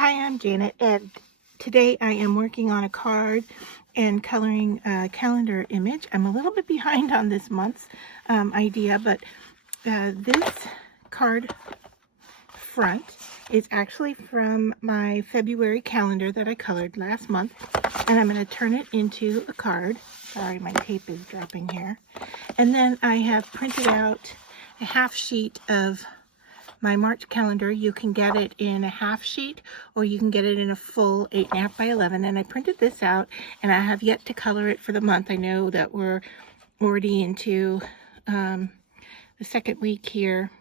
Hi, I'm Janet, and today I am working on a card and coloring a calendar image. I'm a little bit behind on this month's idea, but this card front is actually from my February calendar that I colored last month, and I'm going to turn it into a card. Sorry, my tape is dropping here. And then I have printed out a half sheet of my March calendar. You can get it in a half sheet or you can get it in a full 8.5 by 11, and I printed this out and I have yet to color it for the month. I know that we're already into the second week here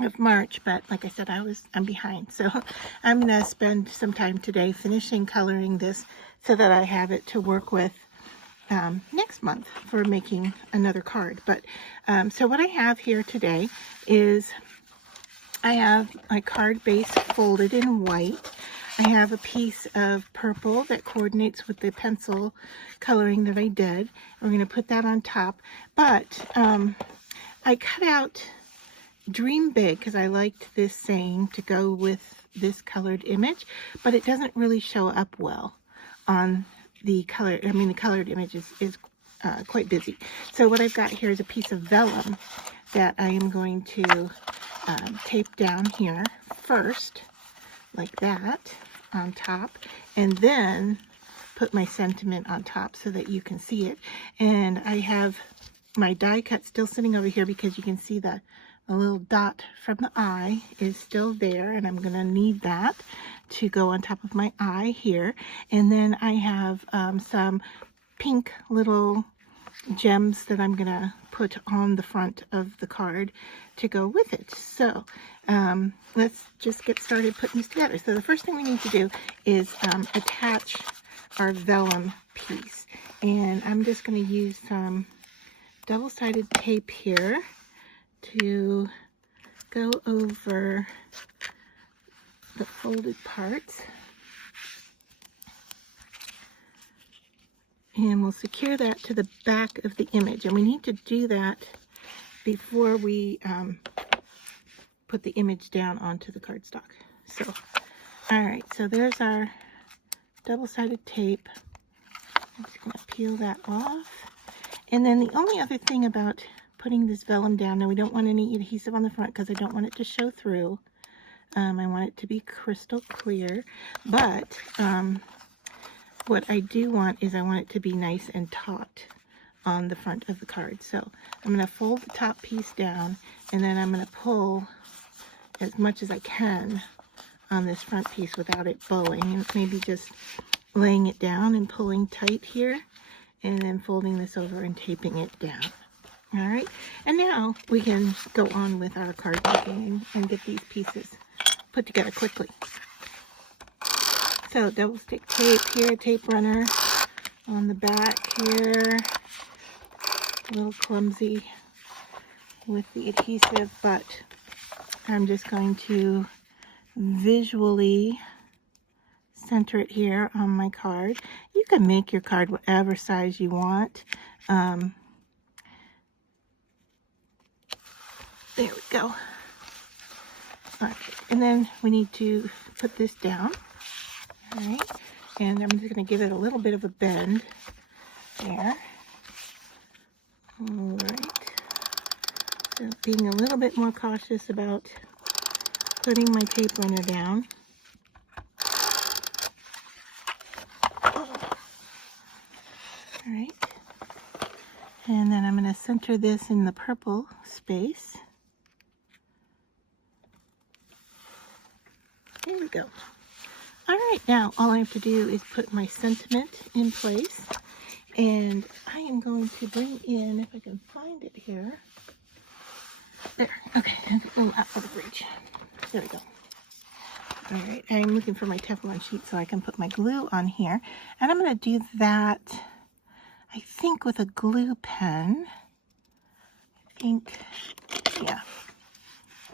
of March, but like I said, I'm behind, so I'm gonna spend some time today finishing coloring this so that I have it to work with next month for making another card. But so what I have here today is I have my card base folded in white. I have a piece of purple that coordinates with the pencil coloring that I did. We're going to put that on top. But I cut out Dream Big because I liked this saying to go with this colored image, but it doesn't really show up well on the color. I mean, the colored image is quite busy. So what I've got here is a piece of vellum that I am going to tape down here first, like that, on top, and then put my sentiment on top so that you can see it. And I have my die cut still sitting over here because you can see that the little dot from the eye is still there, and I'm going to need that to go on top of my eye here. And then I have some pink little gems that I'm gonna put on the front of the card to go with it. So let's just get started putting this together. So the first thing we need to do is attach our vellum piece, and I'm just going to use some double-sided tape here to go over the folded parts. And we'll secure that to the back of the image. And we need to do that before we put the image down onto the cardstock. So, all right, so there's our double-sided tape. I'm just going to peel that off. And then the only other thing about putting this vellum down, now we don't want any adhesive on the front because I don't want it to show through. I want it to be crystal clear, but what I do want is I want it to be nice and taut on the front of the card. So I'm going to fold the top piece down, and then I'm going to pull as much as I can on this front piece without it bowing, and maybe just laying it down and pulling tight here, and then folding this over and taping it down. All right, and now we can go on with our card making and get these pieces put together quickly. So double stick tape here, tape runner on the back here. A little clumsy with the adhesive, but I'm just going to visually center it here on my card. You can make your card whatever size you want. There we go. All right, and then we need to put this down. All right, and I'm just going to give it a little bit of a bend there. All right, so being a little bit more cautious about putting my tape runner down. All right, and then I'm going to center this in the purple space. There we go. All right, now all I have to do is put my sentiment in place, and I am going to bring in, if I can find it here, there, okay, a little out of the reach. There we go. All right, I'm looking for my Teflon sheet so I can put my glue on here, and I'm going to do that, I think, with a glue pen. I think, yeah,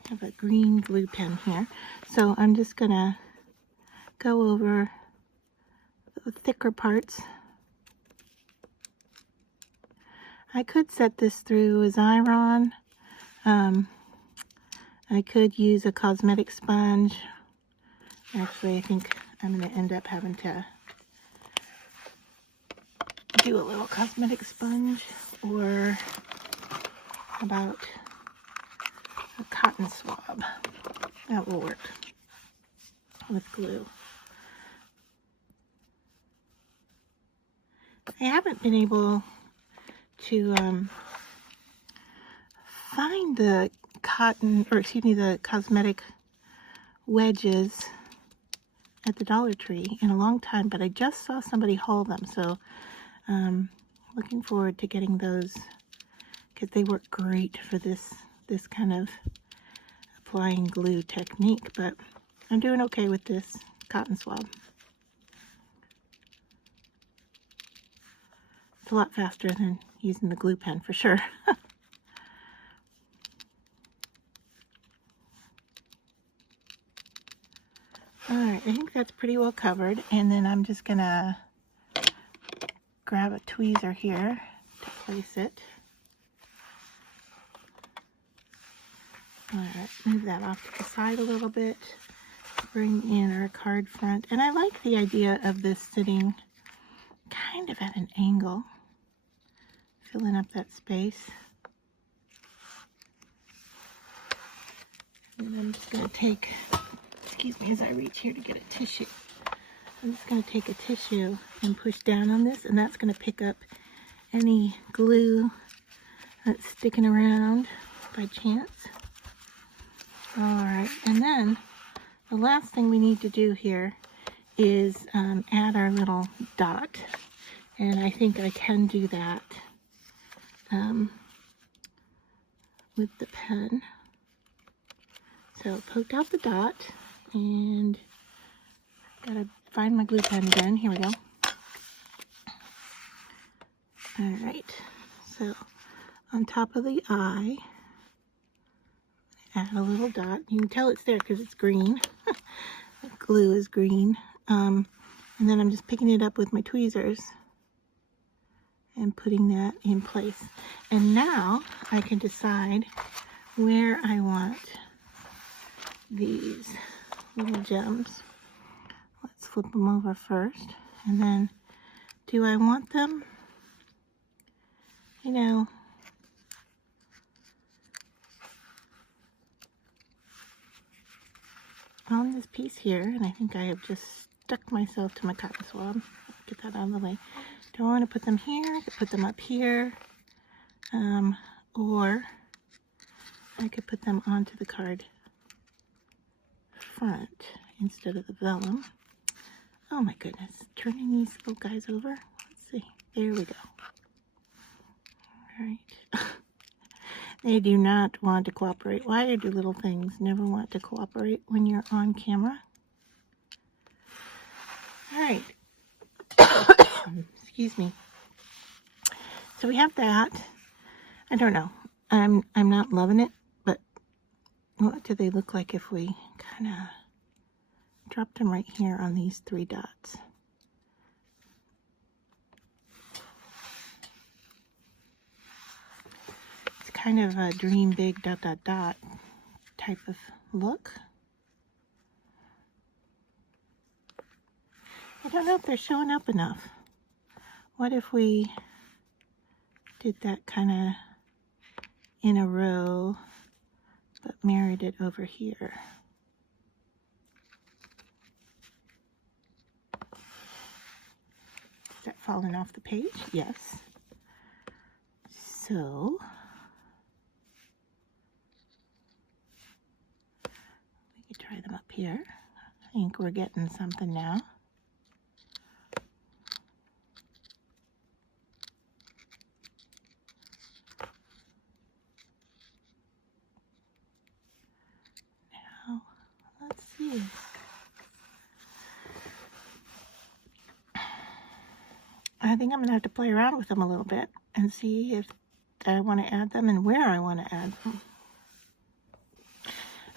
I have a green glue pen here, so I'm just going to go over the thicker parts. I could set this through a Xyron. I could use a cosmetic sponge Actually, I think I'm going to end up having to do a little cosmetic sponge, or how about a cotton swab? That will work with glue. I haven't been able to find the the cosmetic wedges at the Dollar Tree in a long time, but I just saw somebody haul them, so looking forward to getting those, because they work great for this kind of applying glue technique. But I'm doing okay with this cotton swab. It's a lot faster than using the glue pen for sure. Alright, I think that's pretty well covered, and then I'm just gonna grab a tweezer here to place it. Alright, move that off to the side a little bit. Bring in our card front, and I like the idea of this sitting kind of at an angle, filling up that space. And I'm just going to take, excuse me as I reach here to get a tissue. I'm just going to take a tissue and push down on this, and that's going to pick up any glue that's sticking around by chance. Alright, and then the last thing we need to do here is add our little dot, and I think I can do that with the pen. So poked out the dot, and gotta find my glue pen again. Here we go. Alright, so on top of the eye, add a little dot. You can tell it's there because it's green. The glue is green. And then I'm just picking it up with my tweezers and putting that in place. And now I can decide where I want these little gems. Let's flip them over first. And then, do I want them, you know, on this piece here? And I think I have just stuck myself to my cotton swab. Get that out of the way. Do I want to put them here? I could put them up here. Or I could put them onto the card front instead of the vellum. Oh my goodness. Turning these little guys over. Let's see. There we go. Alright. They do not want to cooperate. Why do little things never want to cooperate when you're on camera? Alright. Excuse me. So we have that. I don't know. I'm not loving it, but what do they look like if we kind of drop them right here on these 3 dots? It's kind of a dream big ... type of look. I don't know if they're showing up enough. What if we did that kind of in a row, but married it over here? Is that falling off the page? Yes. So we could try them up here. I think we're getting something now. Let's see. I think I'm going to have to play around with them a little bit and see if I want to add them and where I want to add them.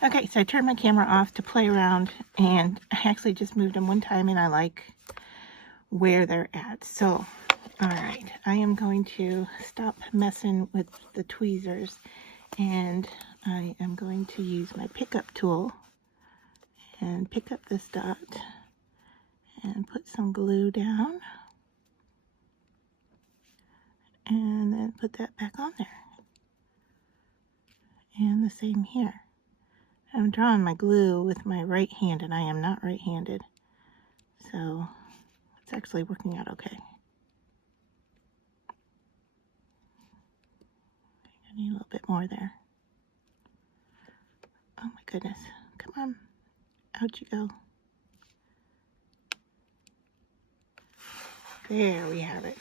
Okay, so I turned my camera off to play around, and I actually just moved them one time, and I like where they're at. So, alright, I am going to stop messing with the tweezers, and I am going to use my pickup tool and pick up this dot and put some glue down, and then put that back on there. And the same here. I'm drawing my glue with my right hand, and I am not right-handed, so it's actually working out okay. I need a little bit more there. Oh my goodness. Come on. Out you go. There we have it.